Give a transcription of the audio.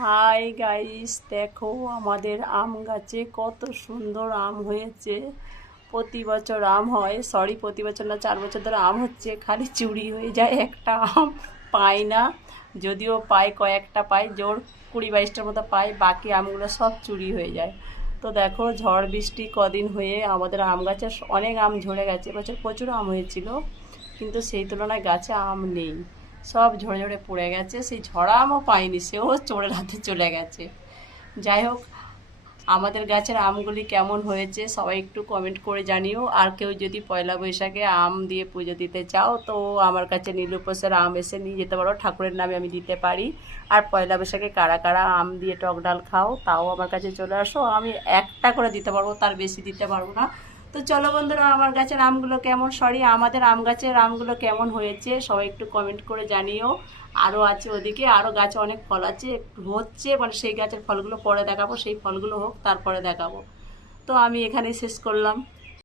Hi guys, দেখো আমাদের আম গাছে কত সুন্দর আম হয়েছে। প্রতি বছর আম হয়, প্রতি বছর না, 4 বছর ধরে আম হচ্ছে, খালি চুরি হয়ে যায়, একটা আম পাই না। যদিও পাই, কয়েকটা পাই, জোর 20-22টার মতো পাই, বাকি আমগুলো সব চুরি হয়ে যায়। তো দেখো, ঝড় বৃষ্টি কদিন হয়ে আমাদের আম গাছে অনেক আম ঝরে গেছে। এবছর প্রচুর আম হয়েছিল, কিন্তু সেই তুলনায় গাছে আম নেই, সব ঝরে ঝরে পড়ে গেছে। সেই ঝরা আমও পাইনি, সেও চোরের হাতে চলে গেছে। যাই হোক, আমাদের গাছের আমগুলি কেমন হয়েছে সবাই একটু কমেন্ট করে জানিও। আর কেউ যদি পয়লা বৈশাখে আম দিয়ে পুজো দিতে চাও, তো আমার কাছে নীলুপোসের আম এসে নিয়ে যেতে পারো, ঠাকুরের নামে আমি দিতে পারি। আর পয়লা বৈশাখে কারা কারা আম দিয়ে টক ডাল খাও, তাও আমার কাছে চলে আসো, আমি একটা করে দিতে পারবো, তার বেশি দিতে পারবো না। তো চলো বন্ধুরা, আমার গাছের আমগুলো কেমন, আমাদের আম গাছের আমগুলো কেমন হয়েছে সবাই একটু কমেন্ট করে জানিও। আরও আছে ওদিকে, আরও গাছে অনেক ফল আছে, হচ্ছে, মানে সেই গাছের ফলগুলো পরে দেখাবো, সেই ফলগুলো হোক তারপরে দেখাবো। তো আমি এখানেই শেষ করলাম।